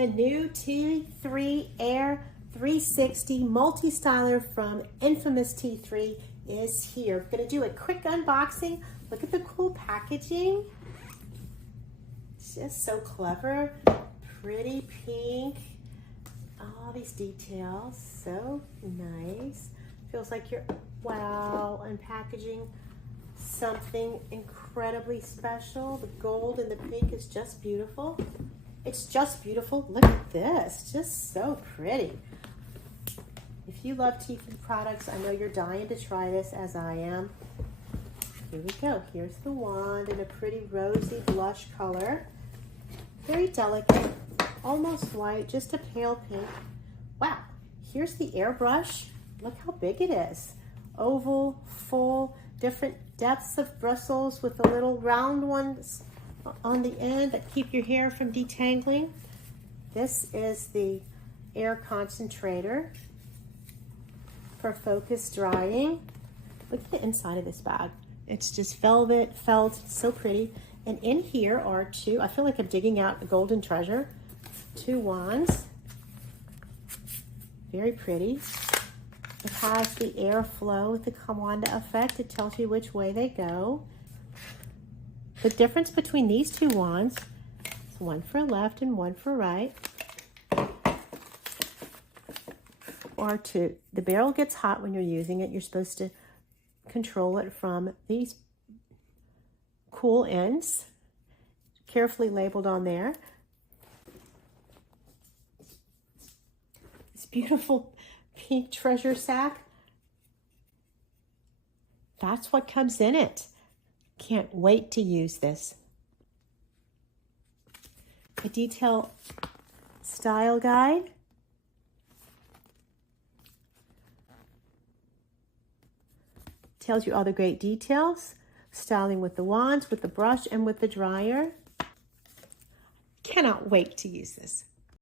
The new T3 Aire 360 multi-styler from infamous T3 is here. I'm going to do a quick unboxing. Look at the cool packaging. It's just so clever. Pretty pink. All these details. So nice. Feels like you're, wow, unpackaging something incredibly special. The gold and the pink is just beautiful. It's just beautiful. Look at this. Just so pretty. If you love T3 products, I know you're dying to try this as I am. Here we go. Here's the wand in a pretty rosy blush color. Very delicate. Almost white. Just a pale pink. Wow. Here's the airbrush. Look how big it is. Oval, full, different depths of bristles with the little round ones on the end that keep your hair from detangling. This is the air concentrator for focused drying. Look at the inside of this bag. It's just velvet, felt, so pretty. And in here are two, I feel like I'm digging out a golden treasure, two wands. Very pretty. It has the airflow with the wand effect. It tells you which way they go. The difference between these two wands is one for left and one for right. Or two. The barrel gets hot when you're using it. You're supposed to control it from these cool ends, carefully labeled on there. This beautiful pink treasure sack. That's what comes in it. Can't wait to use this. A detail style guide. Tells you all the great details. Styling with the wands, with the brush, and with the dryer. Cannot wait to use this.